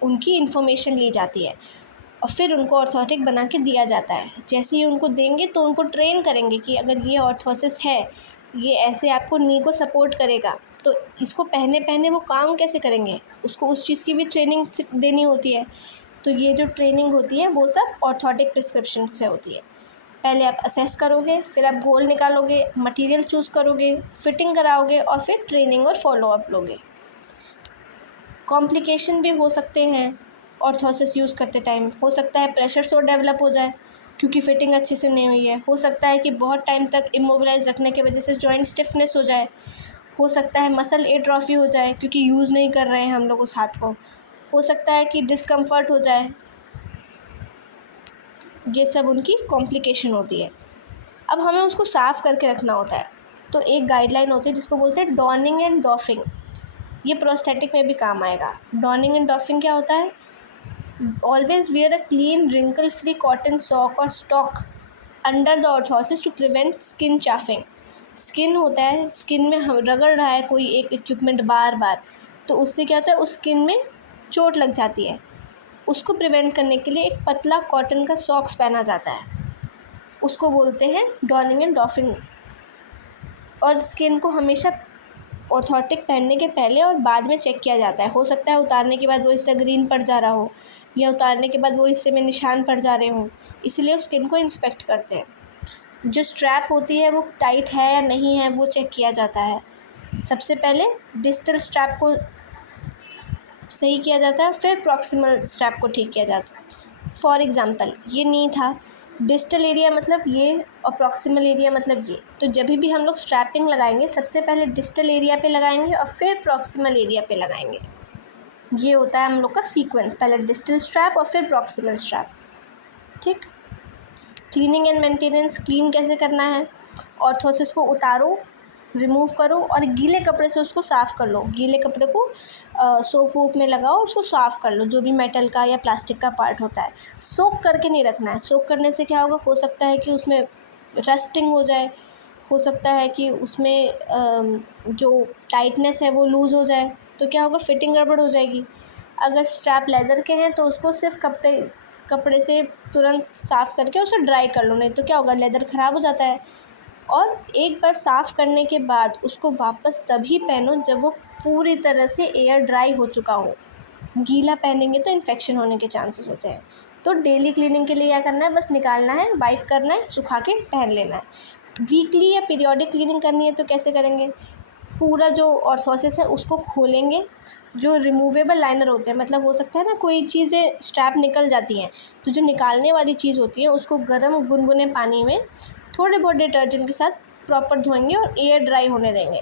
उनकी इन्फॉर्मेशन ली जाती है और फिर उनको ऑर्थोटिक बना के दिया जाता है। जैसे ही उनको देंगे तो उनको ट्रेन करेंगे कि अगर ये ऑर्थोसिस है, ये ऐसे आपको नी को सपोर्ट करेगा, तो इसको पहने वो काम कैसे करेंगे, उसको उस चीज़ की भी ट्रेनिंग देनी होती है। तो ये जो ट्रेनिंग होती है वो सब ऑर्थोटिक प्रिस्क्रिप्शन से होती है। पहले आप असेस करोगे, फिर आप गोल निकालोगे, मटेरियल चूज़ करोगे, फिटिंग कराओगे और फिर ट्रेनिंग और फॉलोअप लोगे। कॉम्प्लिकेशन भी हो सकते हैं ऑर्थोसिस यूज़ करते टाइम। हो सकता है प्रेशर सोर डेवलप हो जाए क्योंकि फिटिंग अच्छे से नहीं हुई है। हो सकता है कि बहुत टाइम तक इमोबिलाइज रखने की वजह से जॉइंट स्टिफनेस हो जाए। हो सकता है मसल एट्रोफी हो जाए क्योंकि यूज़ नहीं कर रहे हैं हम लोग उस हाथ को। हो सकता है कि डिस्कम्फर्ट हो जाए। ये सब उनकी कॉम्प्लिकेशन होती है। अब हमें उसको साफ़ करके रखना होता है, तो एक गाइडलाइन होती है जिसको बोलते हैं डॉनिंग एंड डॉफिंग। ये प्रोस्थेटिक में भी काम आएगा। डॉनिंग एंड डॉफिंग क्या होता है, always wear a clean wrinkle free cotton sock और stock under the orthosis to prevent skin chafing. Skin होता है, स्किन में हम रगड़ रहा है कोई एक इक्विपमेंट बार बार, तो उससे क्या होता है, उस स्किन में चोट लग जाती है। उसको प्रिवेंट करने के लिए एक पतला कॉटन का सॉक्स पहना जाता है, उसको बोलते हैं डॉनिंग एंड डॉफिंग। और स्किन को हमेशा ऑर्थोटिक पहनने के पहले और बाद में चेक किया जाता है। हो सकता है उतारने के बाद वो हिस्सा ग्रीन पड़ जा रहा हो, या उतारने के बाद वो हिस्से में निशान पड़ जा रहे हों, इसलिए उस स्किन को इंस्पेक्ट करते हैं। जो स्ट्रैप होती है वो टाइट है या नहीं है वो चेक किया जाता है। सबसे पहले डिस्टल स्ट्रैप को सही किया जाता है, फिर प्रॉक्सिमल स्ट्रैप को ठीक किया जाता है। फॉर एग्ज़ाम्पल ये नी था, डिस्टल एरिया मतलब ये और प्रॉक्सिमल एरिया मतलब ये। तो जब भी हम लोग स्ट्रैपिंग लगाएंगे सबसे पहले डिस्टल एरिया पे लगाएंगे और फिर प्रॉक्सिमल एरिया पे लगाएंगे। ये होता है हम लोग का सीक्वेंस, पहले डिस्टल स्ट्रैप और फिर प्रॉक्सिमल स्ट्रैप। ठीक। क्लीनिंग एंड मेंटेनेंस, क्लीन कैसे करना है, ऑर्थोसिस को उतारो, रिमूव करो और गीले कपड़े से उसको साफ़ कर लो। गीले कपड़े को सोप वोप में लगाओ, उसको साफ़ कर लो, जो भी मेटल का या प्लास्टिक का पार्ट होता है। सोक करके नहीं रखना है। सोक करने से क्या होगा, हो सकता है कि उसमें रस्टिंग हो जाए, हो सकता है कि उसमें जो टाइटनेस है वो लूज़ हो जाए, तो क्या होगा, फिटिंग गड़बड़ हो जाएगी। अगर स्ट्रैप लेदर के हैं तो उसको सिर्फ कपड़े से तुरंत साफ़ करके उसे ड्राई कर लो, नहीं तो क्या होगा, लेदर ख़राब हो जाता है। और एक बार साफ़ करने के बाद उसको वापस तभी पहनो जब वो पूरी तरह से एयर ड्राई हो चुका हो। गीला पहनेंगे तो इन्फेक्शन होने के चांसेस होते हैं। तो डेली क्लीनिंग के लिए क्या करना है, बस निकालना है, वाइप करना है, सुखा के पहन लेना है। वीकली या पीरियोडिक क्लीनिंग करनी है तो कैसे करेंगे, पूरा जो ऑर्थोसिस है उसको खोलेंगे। जो रिमूवेबल लाइनर होते हैं, मतलब हो सकता है ना कोई चीज़ें स्ट्रैप निकल जाती हैं, तो जो निकालने वाली चीज़ होती है उसको गर्म गुनगुने पानी में थोड़े बहुत डिटर्जेंट के साथ प्रॉपर धोएंगे और एयर ड्राई होने देंगे।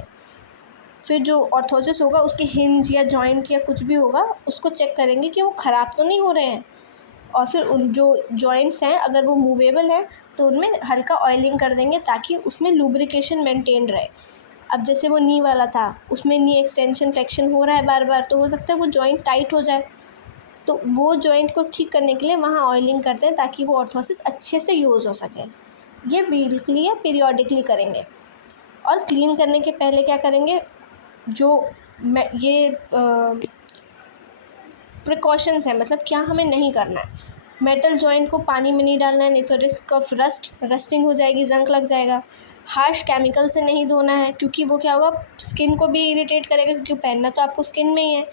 फिर जो ऑर्थोसिस होगा उसके हिंज या जॉइंट या कुछ भी होगा उसको चेक करेंगे कि वो ख़राब तो नहीं हो रहे हैं। और फिर उन जो जॉइंट्स हैं अगर वो मूवेबल हैं तो उनमें हल्का ऑयलिंग कर देंगे ताकि उसमें लुब्रिकेशन मेंटेन रहे। अब जैसे वो नी वाला था, उसमें नी एक्सटेंशन फ्लेक्शन हो रहा है बार बार, तो हो सकता है वो जॉइंट टाइट हो जाए, तो वो जॉइंट को ठीक करने के लिए वहाँ ऑयलिंग करते हैं ताकि वो ऑर्थोसिस अच्छे से यूज़ हो सके। ये वीकली या पीरियोडिकली करेंगे। और क्लीन करने के पहले क्या करेंगे, जो ये प्रिकॉशंस हैं, मतलब क्या हमें नहीं करना है। मेटल जॉइंट को पानी में नहीं डालना है, नहीं तो रिस्क ऑफ रस्टिंग हो जाएगी, जंग लग जाएगा। हार्श केमिकल से नहीं धोना है क्योंकि वो क्या होगा, स्किन को भी इरिटेट करेगा, क्योंकि पहनना तो आपको स्किन में ही है,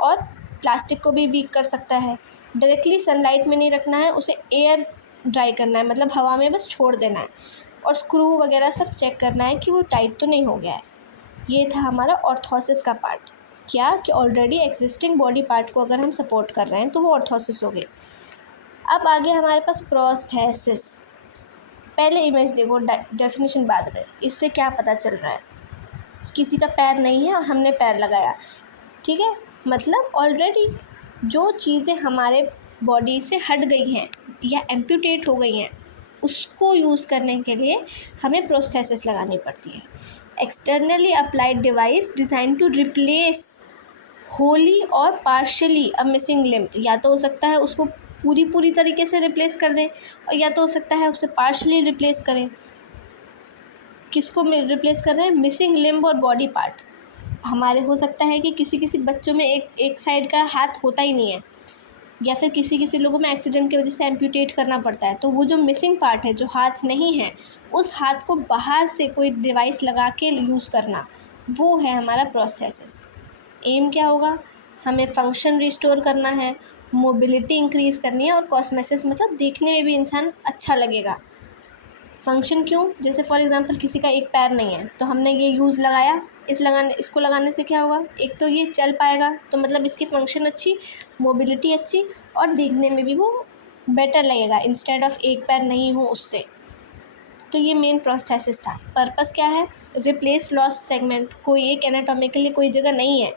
और प्लास्टिक को भी वीक कर सकता है। डायरेक्टली सनलाइट में नहीं रखना है, उसे एयर ड्राई करना है, मतलब हवा में बस छोड़ देना है। और स्क्रू वगैरह सब चेक करना है कि वो टाइट तो नहीं हो गया है। ये था हमारा ऑर्थोसिस का पार्ट। क्या कि ऑलरेडी एग्जिस्टिंग बॉडी पार्ट को अगर हम सपोर्ट कर रहे हैं तो वो ऑर्थोसिस हो गई। अब आगे हमारे पास प्रोस्थेसिस। पहले इमेज देखो, डेफिनेशन बाद में। इससे क्या पता चल रहा है, किसी का पैर नहीं है और हमने पैर लगाया, ठीक है, मतलब ऑलरेडी जो चीज़ें हमारे बॉडी से हट गई हैं या एम्प्यूटेट हो गई हैं उसको यूज़ करने के लिए हमें प्रोस्थेसिस लगानी पड़ती है। Externally applied device designed to replace wholly और पार्शली अ मिसिंग लिम्ब। या तो हो सकता है उसको पूरी तरीके से रिप्लेस कर दें, और या तो हो सकता है उसे पार्शली रिप्लेस करें। किसको रिप्लेस कर रहे हैं, मिसिंग लिम्ब और बॉडी पार्ट। हमारे हो सकता है कि किसी बच्चों में एक साइड का हाथ होता ही नहीं है, या फिर किसी लोगों में एक्सीडेंट की वजह से एम्प्यूटेट करना पड़ता है, तो वो जो मिसिंग पार्ट है, जो हाथ नहीं है, उस हाथ को बाहर से कोई डिवाइस लगा के यूज़ करना, वो है हमारा प्रोस्थेसिस। एम क्या होगा, हमें फंक्शन रिस्टोर करना है, मोबिलिटी इंक्रीज़ करनी है, और कॉस्मेसिस मतलब देखने में भी इंसान अच्छा लगेगा। फंक्शन क्यों, जैसे फॉर एग्जांपल किसी का एक पैर नहीं है तो हमने ये लगाया, इसको लगाने से क्या होगा, एक तो ये चल पाएगा, तो मतलब इसकी फंक्शन अच्छी, मोबिलिटी अच्छी, और देखने में भी वो बेटर लगेगा इंस्टेड ऑफ एक पैर नहीं हो उससे। तो ये मेन प्रोस्थेसिस था। पर्पस क्या है, रिप्लेस लॉस्ट सेगमेंट। कोई एक एनाटॉमिकली कोई जगह नहीं है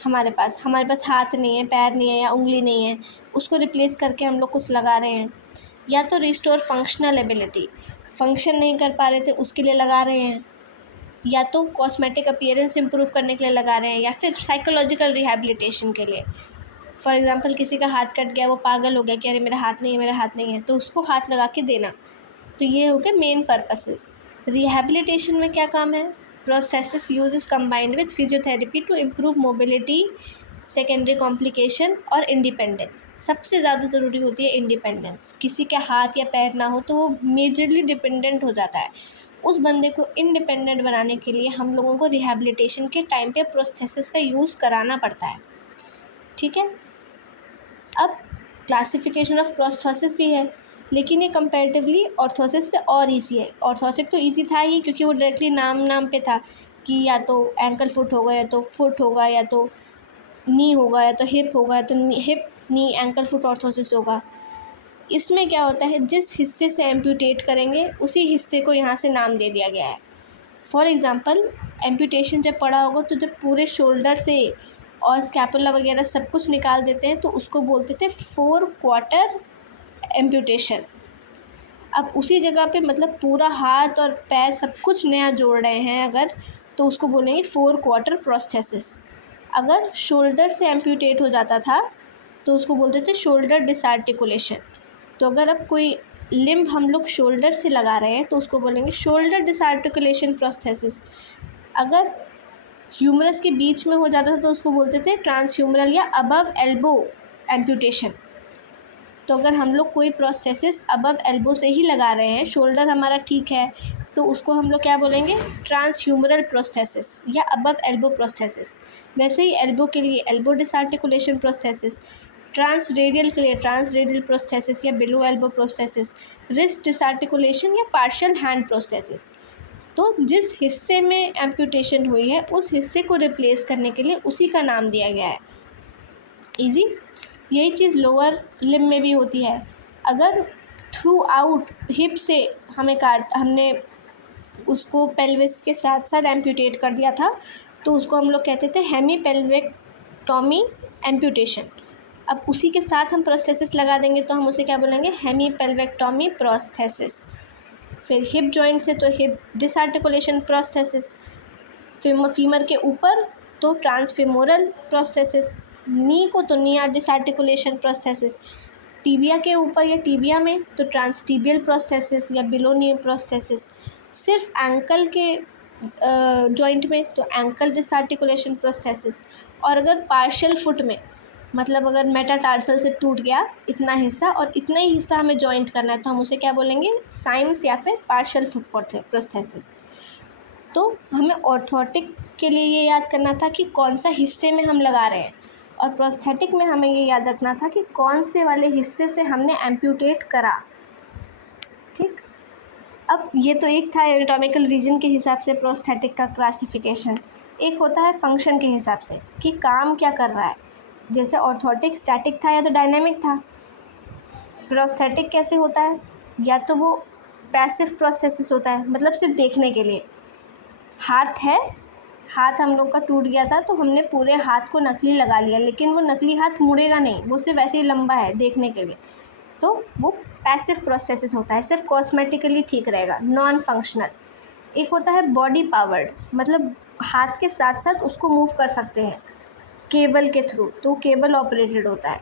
हमारे पास हाथ नहीं है, पैर नहीं है या उंगली नहीं है, उसको रिप्लेस करके हम लोग कुछ लगा रहे हैं। या तो रिस्टोर फंक्शनल एबिलिटी, फंक्शन नहीं कर पा रहे थे उसके लिए लगा रहे हैं, या तो कॉस्मेटिक अपीयरेंस इंप्रूव करने के लिए लगा रहे हैं, या फिर साइकोलॉजिकल रिहैबिलिटेशन के लिए। फॉर एग्जांपल किसी का हाथ कट गया, वो पागल हो गया कि अरे मेरा हाथ नहीं है, तो उसको हाथ लगा के देना। तो ये हो गए मेन पर्पसेस। रिहैबिलिटेशन में क्या काम है, prosthesis use is combined with physiotherapy to improve mobility, secondary complication और इंडिपेंडेंस। सबसे ज़्यादा ज़रूरी होती है इंडिपेंडेंस। किसी के हाथ या पैर ना हो तो वो मेजरली डिपेंडेंट हो जाता है। उस बंदे को इंडिपेंडेंट बनाने के लिए हम लोगों को रिहैबिलिटेशन के टाइम पे प्रोस्थेसिस का यूज़ कराना पड़ता है, ठीक है। अब क्लासिफिकेशन ऑफ प्रोस्थेसिस भी है, लेकिन ये कंपैरेटिवली ऑर्थोसिस से और ईजी है। ऑर्थोसिस तो ईजी था ही क्योंकि वो डायरेक्टली नाम पे था कि या तो एंकल फुट होगा, या तो फुट होगा, या तो नी होगा, या तो हिप होगा, या तो hip knee ankle foot orthosis होगा। इसमें क्या होता है, जिस हिस्से से एम्प्यूटेट करेंगे उसी हिस्से को यहाँ से नाम दे दिया गया है। फॉर एग्ज़ाम्पल एम्प्यूटेशन जब पड़ा होगा तो जब पूरे शोल्डर से और स्कैपुला वगैरह सब कुछ निकाल देते हैं तो उसको बोलते थे 4/4 एम्प्यूटेशन। अब उसी जगह पे मतलब पूरा हाथ और पैर सब कुछ नया जोड़ रहे हैं अगर, तो उसको बोलेंगे 4 क्वार्टर प्रोस्थेसिस। अगर शोल्डर से एम्प्यूटेट हो जाता था तो उसको बोलते थे शोल्डर डिसआर्टिकुलेशन। तो अगर अब कोई लिम्ब हम लोग शोल्डर से लगा रहे हैं तो उसको बोलेंगे शोल्डर डिसआर्टिकुलेशन प्रोस्थेसिस। अगर ह्यूमरस के बीच में हो जाता था तो उसको बोलते थे ट्रांसह्यूमरल या अबव एल्बो एम्प्यूटेशन। तो अगर हम लोग कोई प्रोस्थेसिस अबव एल्बो से ही लगा रहे हैं, शोल्डर हमारा ठीक है, तो उसको हम लोग क्या बोलेंगे, ट्रांसह्यूमरल प्रोस्थेसिस या अबव एल्बो प्रोस्थेसिस। वैसे ही एल्बो के लिए एल्बो डिसआर्टिकुलेशन प्रोस्थेसिस, ट्रांस रेडियल के लिए ट्रांस रेडियल प्रोस्थेसिस या बिलो एल्बो प्रोस्थेसिस, रिस्ट डिसआर्टिकुलेशन या पार्शियल हैंड प्रोस्थेसिस। तो जिस हिस्से में एम्प्यूटेशन हुई है उस हिस्से को रिप्लेस करने के लिए उसी का नाम दिया गया है। ईजी। यही चीज़ लोअर लिम्ब में भी होती है। अगर थ्रू आउट हिप से हमने उसको पेल्विस के साथ साथ एम्प्यूटेट कर दिया था तो उसको हम लोग कहते थे हेमी पेल्विकटॉमी एम्प्यूटेशन। अब उसी के साथ हम प्रोस्थेसिस लगा देंगे तो हम उसे क्या बोलेंगे, हेमी पेल्विकटॉमी प्रोस्थेसिस। फिर हिप जॉइंट से तो हिप डिसआर्टिकुलेशन प्रोस्थेसिस, फीमर के ऊपर तो ट्रांसफीमोरल प्रोस्थेसिस, नी को तो नी डिसआर्टिकुलेशन प्रोस्थेसिस, टीबिया के ऊपर या टीबिया में तो ट्रांसटीबियल प्रोस्थेसिस या बिलो नी प्रोस्थेसिस, सिर्फ एंकल के जॉइंट में तो एंकल डिसआर्टिकुलेशन प्रोस्थेसिस। और अगर पार्शियल फुट में, मतलब अगर मेटाटार्सल से टूट गया इतना हिस्सा और इतना ही हिस्सा हमें जॉइंट करना है तो हम उसे क्या बोलेंगे, साइंस या फिर पार्शियल फुट प्रोस्थेसिस। तो हमें ऑर्थोटिक के लिए ये याद करना था कि कौन सा हिस्से में हम लगा रहे हैं, और प्रोस्थेटिक में हमें ये याद रखना था कि कौन से वाले हिस्से से हमने एम्प्यूटेट करा। ठीक। अब ये तो एक था एनाटॉमिकल रीजन के हिसाब से प्रोस्थेटिक का क्लासिफिकेशन। एक होता है फंक्शन के हिसाब से कि काम क्या कर रहा है। जैसे ऑर्थोटिक स्टैटिक था या तो डायनेमिक था। प्रोस्थेटिक कैसे होता है, या तो वो पैसिव प्रोसेसिस होता है, मतलब सिर्फ देखने के लिए। हाथ है, हाथ हम लोग का टूट गया था तो हमने पूरे हाथ को नकली लगा लिया, लेकिन वो नकली हाथ मुड़ेगा नहीं, वो सिर्फ ऐसे ही लंबा है देखने के लिए, तो वो पैसिव प्रोसेसिस होता है, सिर्फ कॉस्मेटिकली ठीक रहेगा, नॉन फंक्शनल। एक होता है बॉडी पावर्ड, मतलब हाथ के साथ साथ उसको मूव कर सकते हैं केबल के थ्रू, तो केबल ऑपरेटेड होता है।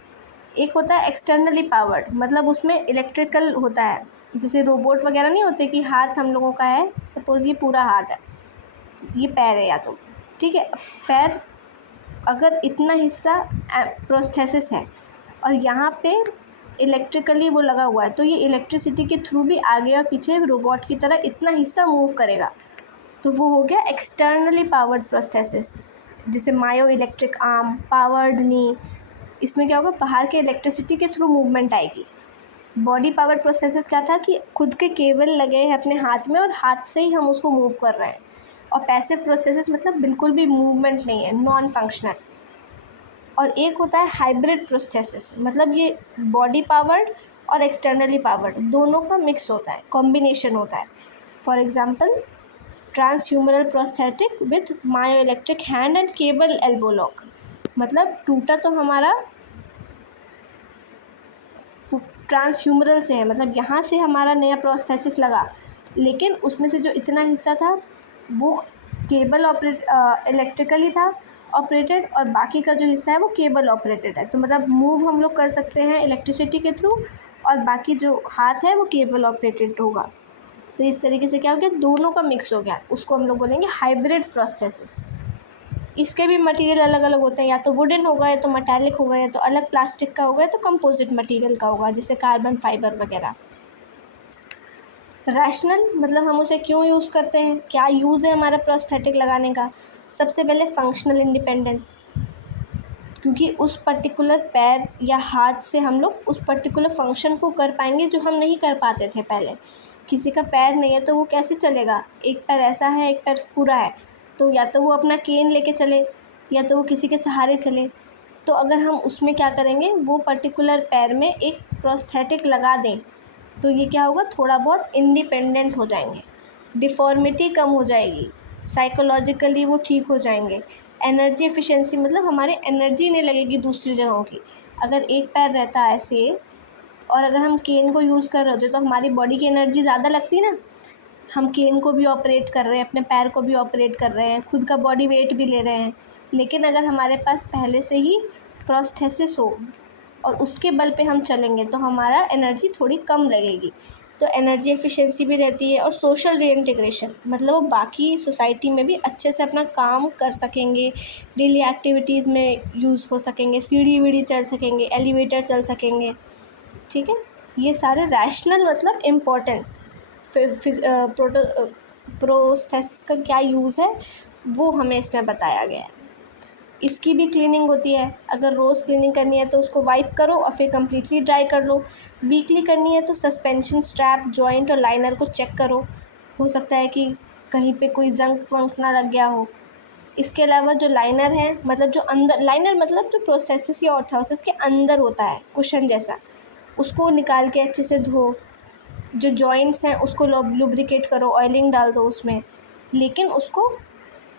एक होता है एक्सटर्नली पावर्ड, मतलब उसमें इलेक्ट्रिकल होता है, जैसे रोबोट वगैरह नहीं होते कि हाथ हम लोगों का है, सपोज़ ये पूरा हाथ है, ये पैर है या तो, ठीक है, पैर अगर इतना हिस्सा प्रोस्थेसिस है और यहाँ पे इलेक्ट्रिकली वो लगा हुआ है तो ये इलेक्ट्रिसिटी के थ्रू भी आगे और पीछे रोबोट की तरह इतना हिस्सा मूव करेगा, तो वो हो गया एक्सटर्नली पावर्ड प्रोस्थेसिस। जैसे मायो इलेक्ट्रिक आर्म, पावर्ड नी, इसमें क्या होगा, बाहर के इलेक्ट्रिसिटी के थ्रू मूवमेंट आएगी। बॉडी पावर्ड प्रोसेसेस क्या था कि खुद के केबल लगे हैं अपने हाथ में और हाथ से ही हम उसको मूव कर रहे हैं। और पैसिव प्रोसेसेस मतलब बिल्कुल भी मूवमेंट नहीं है, नॉन फंक्शनल। और एक होता है हाइब्रिड प्रोसेसेस, मतलब ये बॉडी पावर्ड और एक्सटर्नली पावर्ड दोनों का मिक्स होता है, कॉम्बिनेशन होता है। For example transhumeral prosthetic with myoelectric hand and cable elbow lock, मतलब टूटा तो हमारा ट्रांसह्यूमरल से है, मतलब यहाँ से हमारा नया प्रोस्थेटिक लगा, लेकिन उसमें से जो इतना हिस्सा था वो केबल इलेक्ट्रिकली था ऑपरेटेड, और बाकी का जो हिस्सा है वो केबल ऑपरेटेड है। तो मतलब मूव हम लोग कर सकते हैं इलेक्ट्रिसिटी के थ्रू, और बाकी जो हाथ है वो केबल ऑपरेटेड होगा। तो इस तरीके से क्या हो गया, दोनों का मिक्स हो गया, उसको हम लोग बोलेंगे हाइब्रिड प्रोसेसेस। इसके भी मटेरियल अलग अलग होते हैं, या तो वुडन होगा, या तो मेटालिक होगा, या तो अलग प्लास्टिक का होगा, या तो कंपोजिट मटेरियल का होगा, जैसे कार्बन फाइबर वगैरह। रैशनल मतलब हम उसे क्यों यूज़ करते हैं, क्या यूज़ है हमारा प्रोस्थेटिक लगाने का। सबसे पहले फंक्शनल इंडिपेंडेंस, क्योंकि उस पर्टिकुलर पैर या हाथ से हम लोग उस पर्टिकुलर फंक्शन को कर पाएंगे जो हम नहीं कर पाते थे पहले। किसी का पैर नहीं है तो वो कैसे चलेगा, एक पैर ऐसा है एक पैर पूरा है, तो या तो वो अपना केन लेके चले या तो वो किसी के सहारे चले। तो अगर हम उसमें क्या करेंगे, वो पर्टिकुलर पैर में एक प्रोस्थेटिक लगा दें तो ये क्या होगा, थोड़ा बहुत इंडिपेंडेंट हो जाएंगे, डिफ़ॉर्मिटी कम हो जाएगी, साइकोलॉजिकली वो ठीक हो जाएंगे। एनर्जी एफिशिएंसी मतलब हमारे एनर्जी नहीं लगेगी दूसरी जगहों की। अगर एक पैर रहता है ऐसे और अगर हम केन को यूज़ कर रहे होते तो हमारी बॉडी की एनर्जी ज़्यादा लगती ना, हम केन को भी ऑपरेट कर रहे हैं, अपने पैर को भी ऑपरेट कर रहे हैं, खुद का बॉडी वेट भी ले रहे हैं। लेकिन अगर हमारे पास पहले से ही प्रोस्थेसिस हो और उसके बल पे हम चलेंगे तो हमारा एनर्जी थोड़ी कम लगेगी, तो एनर्जी एफिशिएंसी भी रहती है। और सोशल रीइंटीग्रेशन मतलब वो बाकी सोसाइटी में भी अच्छे से अपना काम कर सकेंगे, डेली एक्टिविटीज़ में यूज़ हो सकेंगे, सीढ़ी वीढ़ी चढ़ सकेंगे, एलिवेटर चल सकेंगे। ठीक है, ये सारे रैशनल मतलब इम्पोर्टेंस प्रोस्थेसिस का क्या यूज़ है वो हमें इसमें बताया गया है। इसकी भी क्लीनिंग होती है, अगर रोज़ क्लीनिंग करनी है तो उसको वाइप करो और फिर कम्प्लीटली ड्राई कर लो। वीकली करनी है तो सस्पेंशन, स्ट्रैप, जॉइंट और लाइनर को चेक करो, हो सकता है कि कहीं पे कोई जंग वंक ना लग गया हो। इसके अलावा जो लाइनर है मतलब जो अंदर, लाइनर मतलब जो प्रोस्थेसिस या ऑर्थोसिस के अंदर होता है कुशन जैसा, उसको निकाल के अच्छे से धो। जो जॉइंट्स हैं उसको लुब्रिकेट करो, ऑयलिंग डाल दो उसमें, लेकिन उसको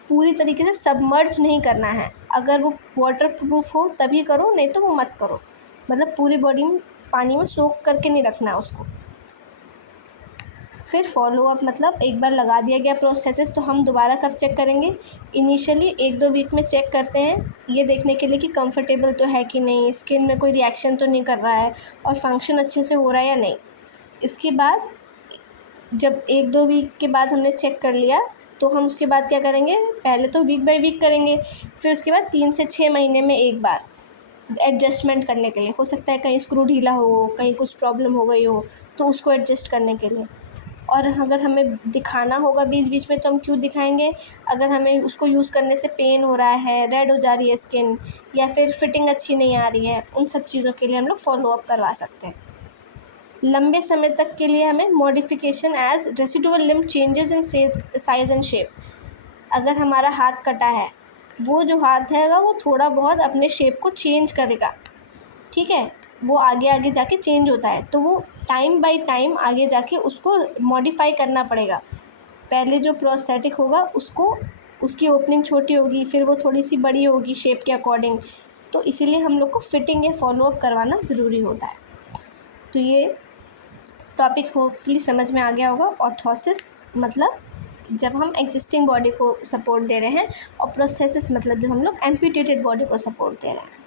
पूरी तरीके से सबमर्ज नहीं करना है। अगर वो वाटर प्रूफ हो तभी करो, नहीं तो वो मत करो। मतलब पूरी बॉडी में पानी में सोक करके नहीं रखना है उसको। फिर फॉलो अप मतलब एक बार लगा दिया गया प्रोसेसेस तो हम दोबारा कब चेक करेंगे? इनिशियली 1-2 वीक में चेक करते हैं, ये देखने के लिए कि कंफर्टेबल तो है कि नहीं, स्किन में कोई रिएक्शन तो नहीं कर रहा है और फंक्शन अच्छे से हो रहा है या नहीं। इसके बाद जब 1-2 वीक के बाद हमने चेक कर लिया तो हम उसके बाद क्या करेंगे? पहले तो वीक बाय वीक करेंगे, फिर उसके बाद 3 से 6 महीने में एक बार एडजस्टमेंट करने के लिए। हो सकता है कहीं स्क्रू ढीला हो, कहीं कुछ प्रॉब्लम हो गई हो, तो उसको एडजस्ट करने के लिए। और अगर हमें दिखाना होगा बीच बीच में तो हम क्यों दिखाएंगे? अगर हमें उसको यूज़ करने से पेन हो रहा है, रेड हो जा रही है स्किन, या फिर फिटिंग अच्छी नहीं आ रही है, उन सब चीज़ों के लिए हम लोग फॉलो अप करवा सकते हैं। लंबे समय तक के लिए हमें modification as residual limb changes in size and shape. अगर हमारा हाथ कटा है, वो जो हाथ है वो थोड़ा बहुत अपने शेप को चेंज करेगा, ठीक है, वो आगे आगे जाके चेंज होता है, तो वो टाइम बाय टाइम आगे जाके उसको मॉडिफाई करना पड़ेगा। पहले जो प्रोस्थेटिक होगा उसको, उसकी ओपनिंग छोटी होगी, फिर वो थोड़ी सी बड़ी होगी शेप के अकॉर्डिंग, तो इसीलिए हम लोग को फिटिंग या फॉलोअप करवाना ज़रूरी होता है। तो ये टॉपिक होपफुली समझ में आ गया होगा। ऑर्थोसिस मतलब जब हम एग्जिस्टिंग बॉडी को सपोर्ट दे रहे हैं, और प्रोस्थेसिस मतलब जब हम लोग एम्पुटेटेड बॉडी को सपोर्ट दे रहे हैं।